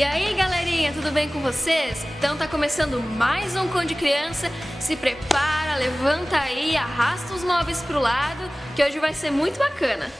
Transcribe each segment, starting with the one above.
E aí, galerinha, tudo bem com vocês? Então tá começando mais um Conde Criança. Se prepara, levanta aí, arrasta os móveis pro lado, que hoje vai ser muito bacana.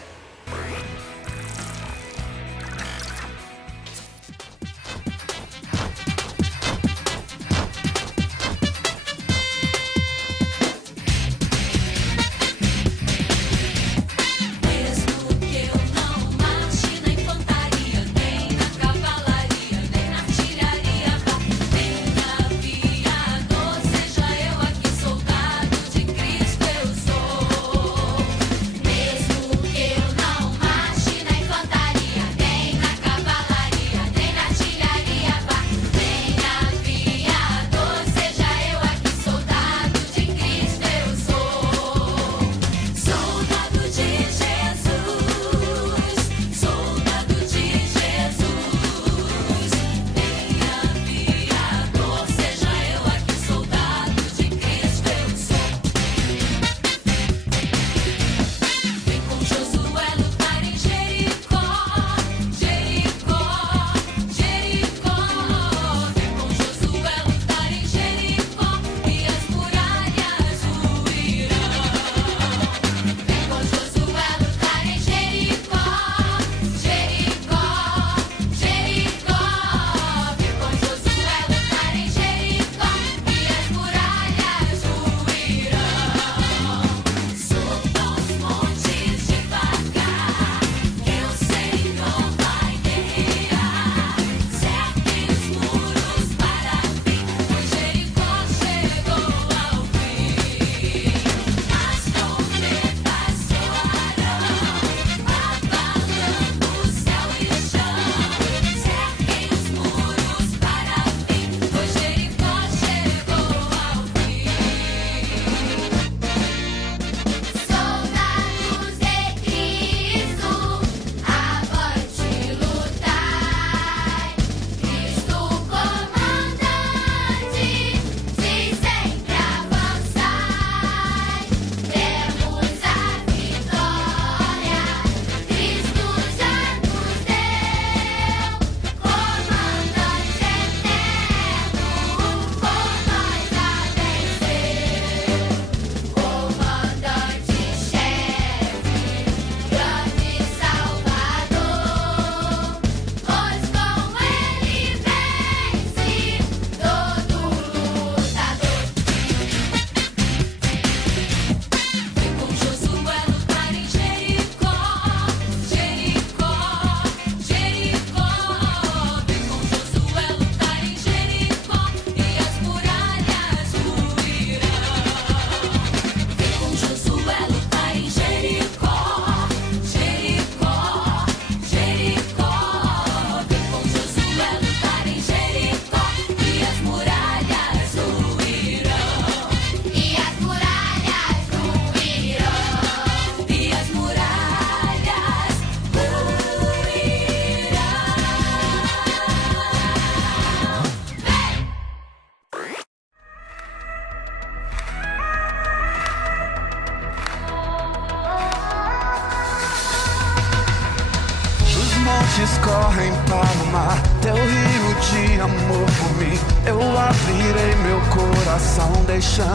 Correm para o mar, teu rio de amor por mim. Eu abrirei meu coração, deixando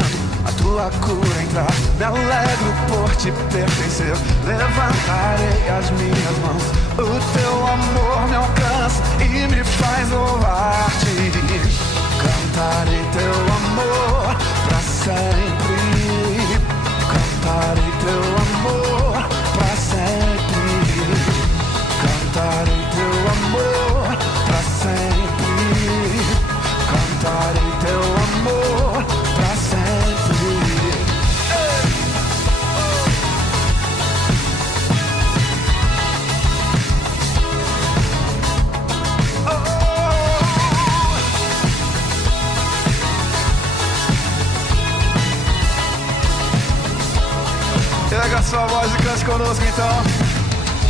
a tua cura entrar. Me alegro por te pertencer, levantarei as minhas mãos. O teu amor me alcança e me faz louvar-te. Cantarei teu amor pra sempre. Cantarei teu amor pra sempre. Cantarei teu amor pra sempre. Cantarei teu amor pra sempre. Pega a sua voz e cante conosco então.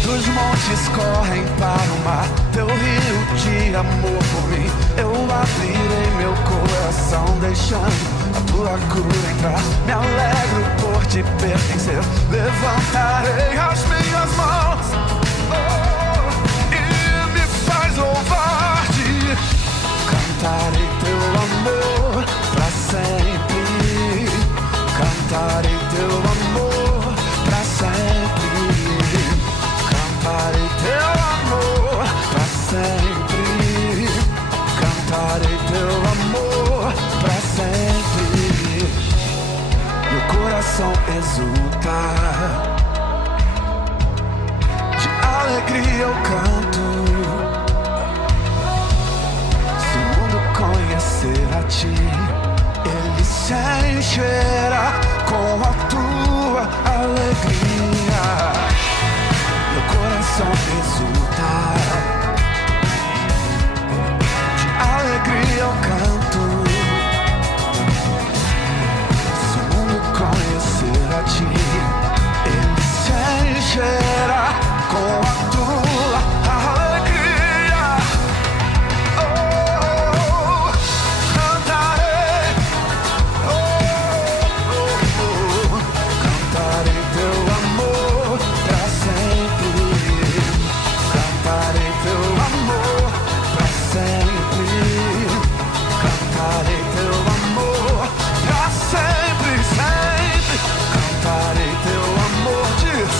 Dos montes correm para o mar, teu rio de amor por mim. Eu abrirei meu coração, deixando a tua cura entrar. Me alegro por te pertencer, levantarei as minhas mãos, e me faz louvar-te. coração exulta, de alegria eu canto. Se o mundo conhecer a ti, ele se encherá com a tua alegria. Meu coração exulta, de alegria eu canto. Se o mundo conhecer a ti, ele se encherá com a tua alegria. Oh, cantarei, cantarei teu amor pra sempre. Cantarei teu amor pra sempre. Cantarei teu amor pra sempre, sempre. Cantarei teu amor, diz.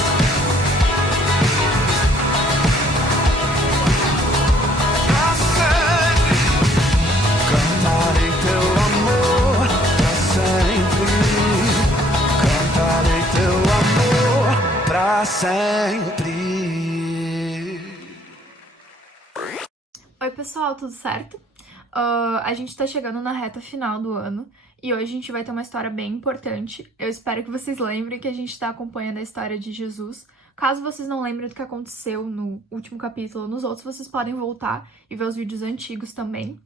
Pra sempre. Cantarei teu amor pra sempre. Cantarei teu amor pra sempre. Oi pessoal, tudo certo? A gente tá chegando na reta final do ano e hoje a gente vai ter uma história bem importante. Eu espero que vocês lembrem que a gente tá acompanhando a história de Jesus. Caso vocês não lembrem do que aconteceu no último capítulo ou nos outros, vocês podem voltar e ver os vídeos antigos também.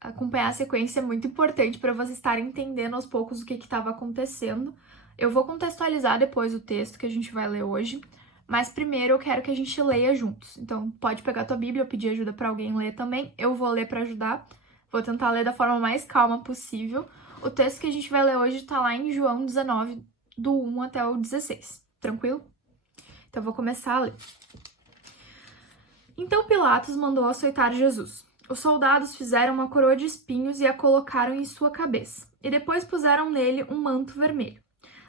Acompanhar a sequência é muito importante para vocês estarem entendendo aos poucos o que estava acontecendo. Eu vou contextualizar depois o texto que a gente vai ler hoje, mas primeiro eu quero que a gente leia juntos. Então pode pegar tua Bíblia ou pedir ajuda para alguém ler também. Eu vou ler para ajudar. Vou tentar ler da forma mais calma possível. O texto que a gente vai ler hoje tá lá em João 19, do 1 até o 16. Tranquilo? Então eu vou começar a ler. Então Pilatos mandou açoitar Jesus. Os soldados fizeram uma coroa de espinhos e a colocaram em sua cabeça. E depois puseram nele um manto vermelho.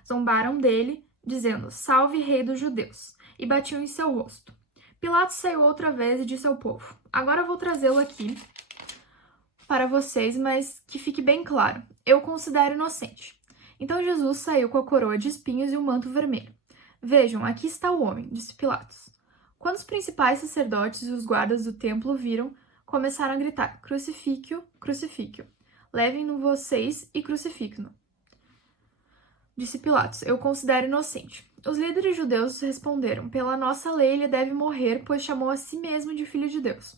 Zombaram dele, dizendo, salve rei dos judeus, e batiam em seu rosto. Pilatos saiu outra vez e disse ao povo, agora vou trazê-lo aqui para vocês, mas que fique bem claro, eu o considero inocente. Então Jesus saiu com a coroa de espinhos e o manto vermelho. Vejam, aqui está o homem, disse Pilatos. Quando os principais sacerdotes e os guardas do templo o viram, começaram a gritar, crucifíquio, crucifíquio, levem-no vocês e crucifiquem-no. Disse Pilatos, eu o considero inocente. Os líderes judeus responderam, pela nossa lei ele deve morrer, pois chamou a si mesmo de filho de Deus.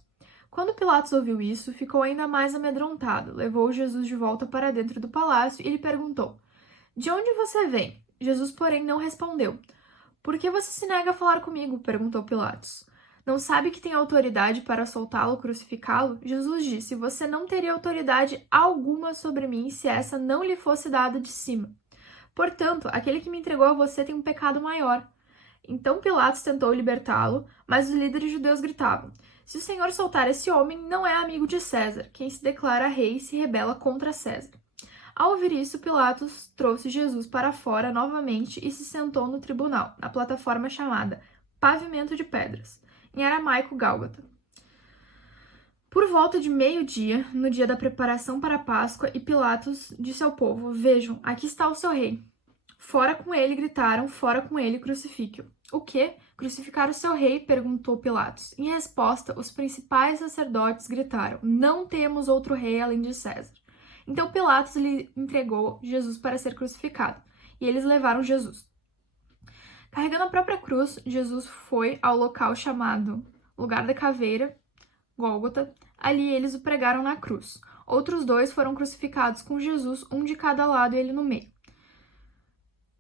Quando Pilatos ouviu isso, ficou ainda mais amedrontado, levou Jesus de volta para dentro do palácio e lhe perguntou, de onde você vem? Jesus, porém, não respondeu. Por que você se nega a falar comigo? Perguntou Pilatos. Não sabe que tem autoridade para soltá-lo ou crucificá-lo? Jesus disse, você não teria autoridade alguma sobre mim se essa não lhe fosse dada de cima. Portanto, aquele que me entregou a você tem um pecado maior. Então Pilatos tentou libertá-lo, mas os líderes judeus gritavam, se o Senhor soltar esse homem, não é amigo de César. Quem se declara rei se rebela contra César. Ao ouvir isso, Pilatos trouxe Jesus para fora novamente e se sentou no tribunal, na plataforma chamada Pavimento de Pedras, em aramaico Gálgota. Por volta de meio-dia, no dia da preparação para a Páscoa, e Pilatos disse ao povo, vejam, aqui está o seu rei. Fora com ele, gritaram, fora com ele, crucifique-o. O quê? Crucificar o seu rei? Perguntou Pilatos. Em resposta, os principais sacerdotes gritaram, não temos outro rei além de César. Então Pilatos lhe entregou Jesus para ser crucificado, e eles levaram Jesus. Carregando a própria cruz, Jesus foi ao local chamado Lugar da Caveira, Gólgota. Ali eles o pregaram na cruz. Outros dois foram crucificados com Jesus, um de cada lado e ele no meio.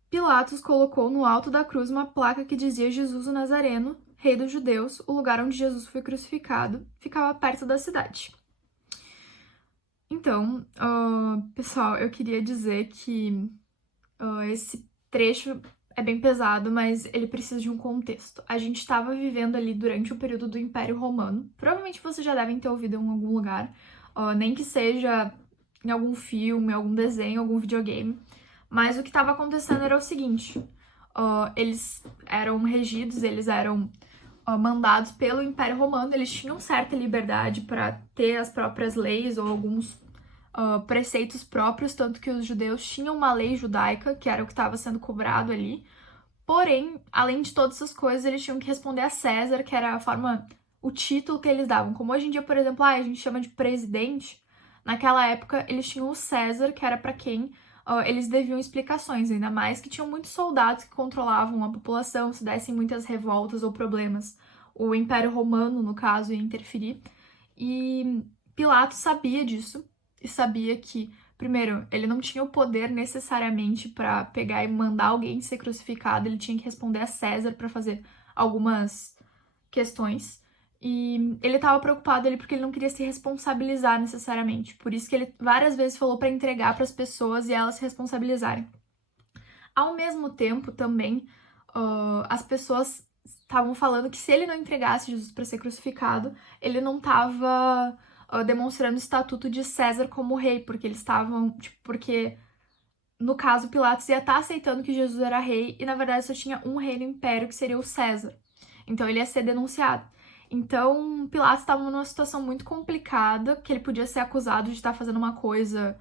Pilatos colocou no alto da cruz uma placa que dizia Jesus o Nazareno, rei dos judeus. O lugar onde Jesus foi crucificado ficava perto da cidade. Então, pessoal, eu queria dizer que esse trecho é bem pesado, mas ele precisa de um contexto. A gente estava vivendo ali durante o período do Império Romano. Provavelmente vocês já devem ter ouvido em algum lugar, nem que seja em algum filme, algum desenho, algum videogame. Mas o que estava acontecendo era o seguinte, eles eram regidos, eles eram mandados pelo Império Romano, eles tinham certa liberdade para ter as próprias leis ou alguns preceitos próprios, tanto que os judeus tinham uma lei judaica, que era o que estava sendo cobrado ali. Porém, além de todas essas coisas, eles tinham que responder a César, que era a forma, o título que eles davam. Como hoje em dia, por exemplo, a gente chama de presidente, naquela época eles tinham o César, que era para quem eles deviam explicações, ainda mais que tinham muitos soldados que controlavam a população, se dessem muitas revoltas ou problemas. O Império Romano, no caso, ia interferir. E Pilatos sabia disso e sabia que, primeiro, ele não tinha o poder necessariamente para pegar e mandar alguém ser crucificado, ele tinha que responder a César para fazer algumas questões. E ele estava preocupado ali porque ele não queria se responsabilizar necessariamente. Por isso que ele várias vezes falou para entregar para as pessoas e elas se responsabilizarem. Ao mesmo tempo, também, as pessoas estavam falando que se ele não entregasse Jesus para ser crucificado, ele não estava demonstrando o estatuto de César como rei, porque eles estavam, porque no caso Pilatos ia estar aceitando que Jesus era rei e na verdade só tinha um rei no império que seria o César. Então ele ia ser denunciado. Então Pilatos estava numa situação muito complicada, que ele podia ser acusado de estar fazendo uma coisa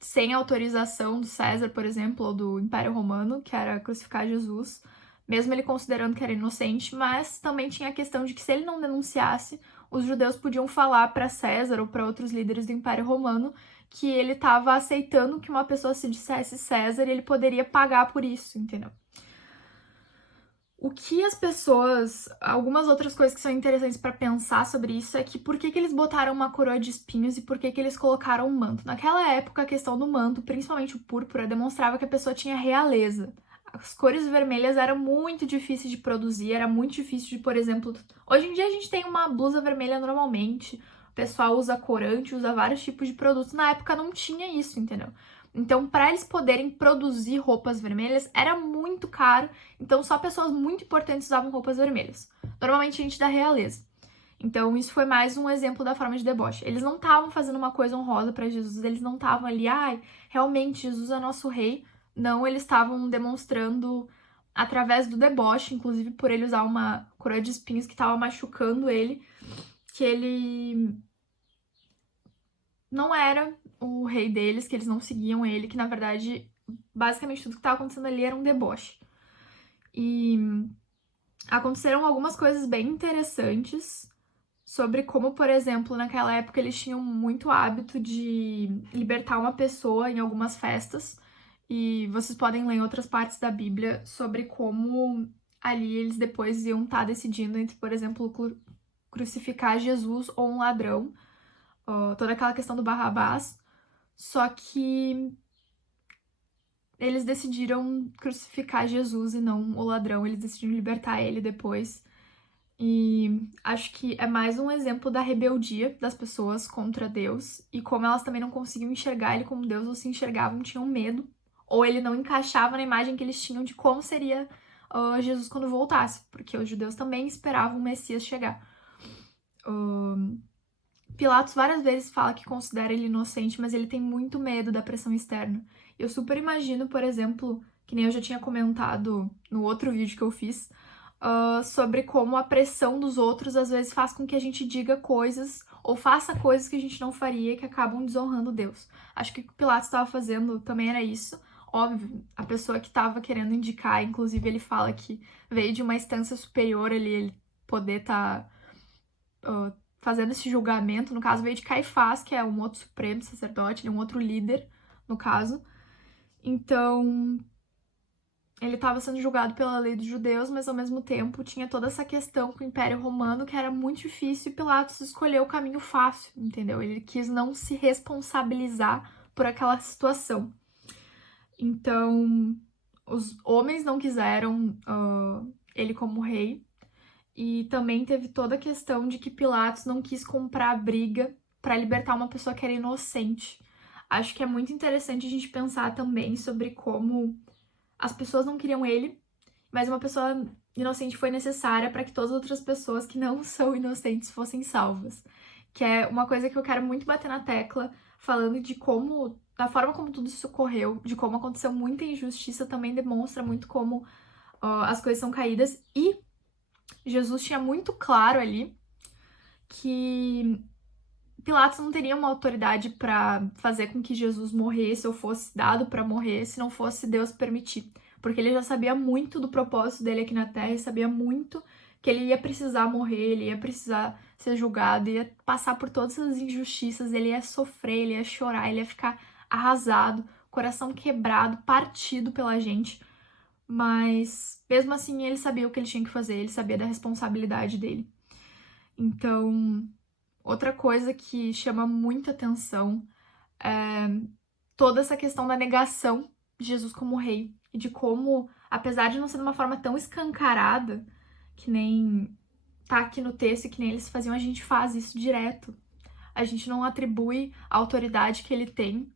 sem autorização do César, por exemplo, ou do Império Romano, que era crucificar Jesus, mesmo ele considerando que era inocente, mas também tinha a questão de que se ele não denunciasse, os judeus podiam falar para César ou para outros líderes do Império Romano que ele estava aceitando que uma pessoa se dissesse César e ele poderia pagar por isso, entendeu? O que as pessoas... Algumas outras coisas que são interessantes para pensar sobre isso é que por que eles botaram uma coroa de espinhos e por que eles colocaram um manto. Naquela época, a questão do manto, principalmente o púrpura, demonstrava que a pessoa tinha realeza. As cores vermelhas eram muito difíceis de produzir, era muito difícil de, por exemplo... Hoje em dia a gente tem uma blusa vermelha normalmente, o pessoal usa corante, usa vários tipos de produtos. Na época não tinha isso, entendeu? Então, para eles poderem produzir roupas vermelhas, era muito caro. Então, só pessoas muito importantes usavam roupas vermelhas. Normalmente, gente da realeza. Então, isso foi mais um exemplo da forma de deboche. Eles não estavam fazendo uma coisa honrosa para Jesus. Eles não estavam ali, realmente, Jesus é nosso rei. Não, eles estavam demonstrando através do deboche, inclusive por ele usar uma coroa de espinhos que estava machucando ele, que ele não era o rei deles, que eles não seguiam ele, que na verdade, basicamente tudo que estava acontecendo ali era um deboche. E aconteceram algumas coisas bem interessantes sobre como, por exemplo, naquela época eles tinham muito hábito de libertar uma pessoa em algumas festas, e vocês podem ler em outras partes da Bíblia sobre como ali eles depois iam estar decidindo entre, por exemplo, crucificar Jesus ou um ladrão, toda aquela questão do Barrabás, só que eles decidiram crucificar Jesus e não o ladrão, eles decidiram libertar ele depois. E acho que é mais um exemplo da rebeldia das pessoas contra Deus e como elas também não conseguiam enxergar ele como Deus, ou se enxergavam, tinham medo, ou ele não encaixava na imagem que eles tinham de como seria Jesus quando voltasse, porque os judeus também esperavam o Messias chegar. Pilatos várias vezes fala que considera ele inocente, mas ele tem muito medo da pressão externa. Eu super imagino, por exemplo, que nem eu já tinha comentado no outro vídeo que eu fiz, sobre como a pressão dos outros às vezes faz com que a gente diga coisas ou faça coisas que a gente não faria e que acabam desonrando Deus. Acho que o que Pilatos estava fazendo também era isso. Óbvio, a pessoa que estava querendo indicar, inclusive ele fala que veio de uma instância superior ali, ele poder estar fazendo esse julgamento, no caso veio de Caifás, que é um outro supremo sacerdote, um outro líder, no caso. Então, ele estava sendo julgado pela lei dos judeus, mas ao mesmo tempo tinha toda essa questão com o Império Romano, que era muito difícil, e Pilatos escolheu o caminho fácil, entendeu? Ele quis não se responsabilizar por aquela situação. Então, os homens não quiseram ele como rei, e também teve toda a questão de que Pilatos não quis comprar a briga para libertar uma pessoa que era inocente. Acho que é muito interessante a gente pensar também sobre como as pessoas não queriam ele, mas uma pessoa inocente foi necessária para que todas as outras pessoas que não são inocentes fossem salvas. Que é uma coisa que eu quero muito bater na tecla, falando de como, da forma como tudo isso ocorreu, de como aconteceu muita injustiça, também demonstra muito como as coisas são caídas. E Jesus tinha muito claro ali que Pilatos não teria uma autoridade para fazer com que Jesus morresse ou fosse dado para morrer se não fosse Deus permitir. Porque ele já sabia muito do propósito dele aqui na Terra e sabia muito que ele ia precisar morrer, ele ia precisar ser julgado, ia passar por todas as injustiças, ele ia sofrer, ele ia chorar, ele ia ficar arrasado, coração quebrado, partido pela gente. Mas mesmo assim ele sabia o que ele tinha que fazer, ele sabia da responsabilidade dele. Então, outra coisa que chama muita atenção é toda essa questão da negação de Jesus como rei. E de como, apesar de não ser de uma forma tão escancarada, que nem tá aqui no texto e que nem eles faziam, a gente faz isso direto. A gente não atribui a autoridade que ele tem,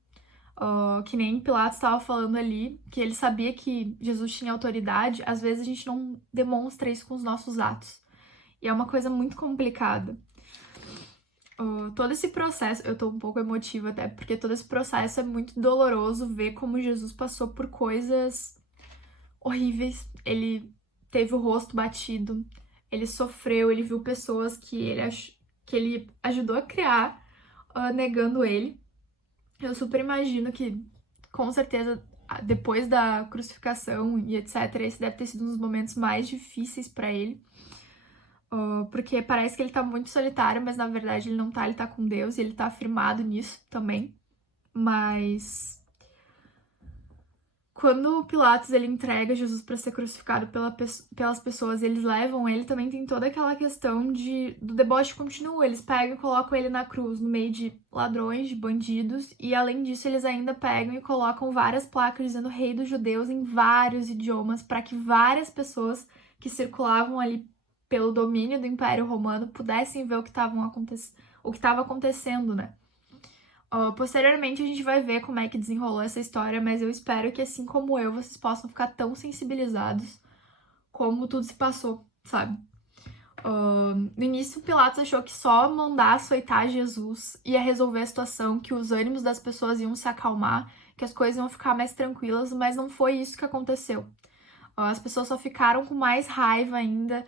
que nem Pilatos estava falando ali, que ele sabia que Jesus tinha autoridade, às vezes a gente não demonstra isso com os nossos atos. E é uma coisa muito complicada. Todo esse processo, eu tô um pouco emotiva até, porque todo esse processo é muito doloroso ver como Jesus passou por coisas horríveis. Ele teve o rosto batido, ele sofreu, ele viu pessoas que ele ajudou a criar, negando ele. Eu super imagino que, com certeza, depois da crucificação e etc., esse deve ter sido um dos momentos mais difíceis pra ele. Porque parece que ele tá muito solitário, mas na verdade ele não tá, ele tá com Deus e ele tá afirmado nisso também. Mas quando Pilatos ele entrega Jesus para ser crucificado pelas pessoas, eles levam ele, também tem toda aquela questão do deboche continua. Eles pegam e colocam ele na cruz, no meio de ladrões, de bandidos, e além disso eles ainda pegam e colocam várias placas dizendo Rei dos Judeus em vários idiomas, para que várias pessoas que circulavam ali pelo domínio do Império Romano pudessem ver o que estava acontecendo, né? Posteriormente a gente vai ver como é que desenrolou essa história, mas eu espero que, assim como eu, vocês possam ficar tão sensibilizados como tudo se passou, sabe? No início, Pilatos achou que só mandar açoitar Jesus ia resolver a situação, que os ânimos das pessoas iam se acalmar, que as coisas iam ficar mais tranquilas, mas não foi isso que aconteceu. As pessoas só ficaram com mais raiva ainda,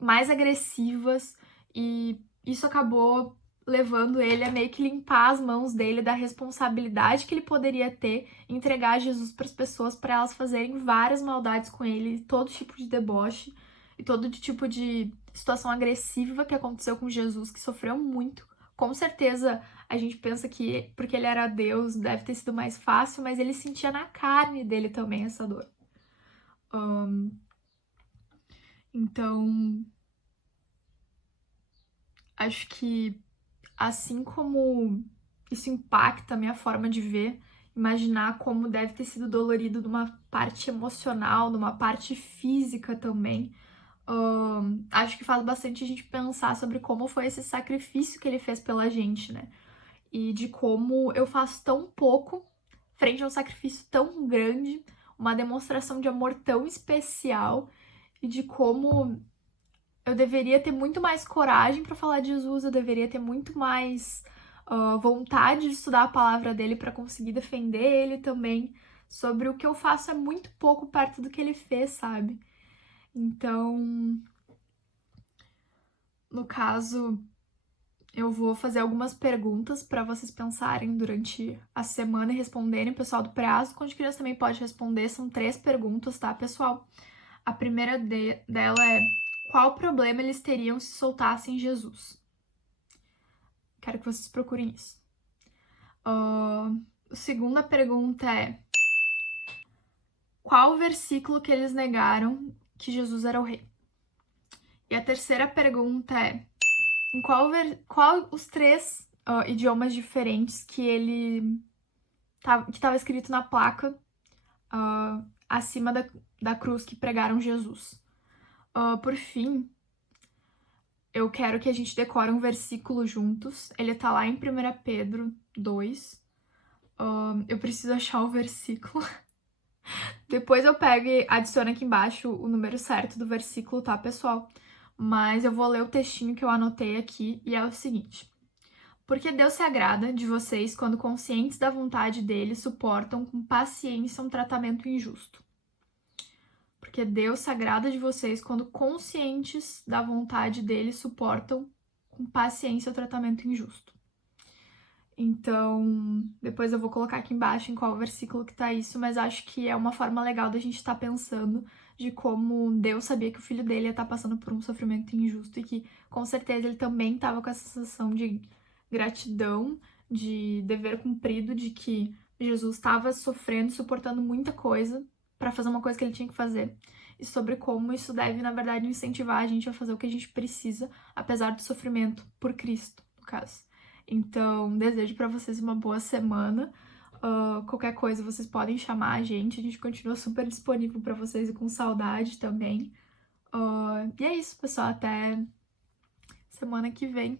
mais agressivas, e isso acabou levando ele a meio que limpar as mãos dele da responsabilidade que ele poderia ter em entregar Jesus para as pessoas, para elas fazerem várias maldades com ele, todo tipo de deboche e todo tipo de situação agressiva que aconteceu com Jesus, que sofreu muito. Com certeza a gente pensa que porque ele era Deus deve ter sido mais fácil, mas ele sentia na carne dele também essa dor. Então, acho que assim como isso impacta a minha forma de ver, imaginar como deve ter sido dolorido numa parte emocional, numa parte física também, acho que faz bastante a gente pensar sobre como foi esse sacrifício que ele fez pela gente, né? E de como eu faço tão pouco frente a um sacrifício tão grande, uma demonstração de amor tão especial, e de como eu deveria ter muito mais coragem para falar de Jesus, eu deveria ter muito mais vontade de estudar a palavra dele para conseguir defender ele também. Sobre o que eu faço é muito pouco perto do que ele fez, sabe? Então, no caso, eu vou fazer algumas perguntas para vocês pensarem durante a semana e responderem. O pessoal do Pré-Aso com Criança também pode responder, são 3 perguntas, tá, pessoal? A primeira dela é: qual problema eles teriam se soltassem Jesus? Quero que vocês procurem isso. A segunda pergunta é: qual o versículo que eles negaram que Jesus era o rei? E a terceira pergunta é: em qual os 3 idiomas diferentes que estava escrito na placa acima da cruz que pregaram Jesus? Por fim, eu quero que a gente decore um versículo juntos. Ele tá lá em 1 Pedro 2. Eu preciso achar o versículo. Depois eu pego e adiciono aqui embaixo o número certo do versículo, tá, pessoal? Mas eu vou ler o textinho que eu anotei aqui, e é o seguinte: porque Deus se agrada de vocês quando, conscientes da vontade dele, suportam com paciência um tratamento injusto. Porque Deus se agrada de vocês quando, conscientes da vontade dele, suportam com paciência o tratamento injusto. Então, depois eu vou colocar aqui embaixo em qual versículo que tá isso, mas acho que é uma forma legal da gente estar pensando de como Deus sabia que o filho dele ia estar passando por um sofrimento injusto e que, com certeza, ele também estava com essa sensação de gratidão, de dever cumprido, de que Jesus estava sofrendo, suportando muita coisa para fazer uma coisa que ele tinha que fazer. E sobre como isso deve, na verdade, incentivar a gente a fazer o que a gente precisa, apesar do sofrimento, por Cristo, no caso. Então, desejo para vocês uma boa semana. Qualquer coisa, vocês podem chamar a gente continua super disponível para vocês e com saudade também. E é isso, pessoal. Até semana que vem.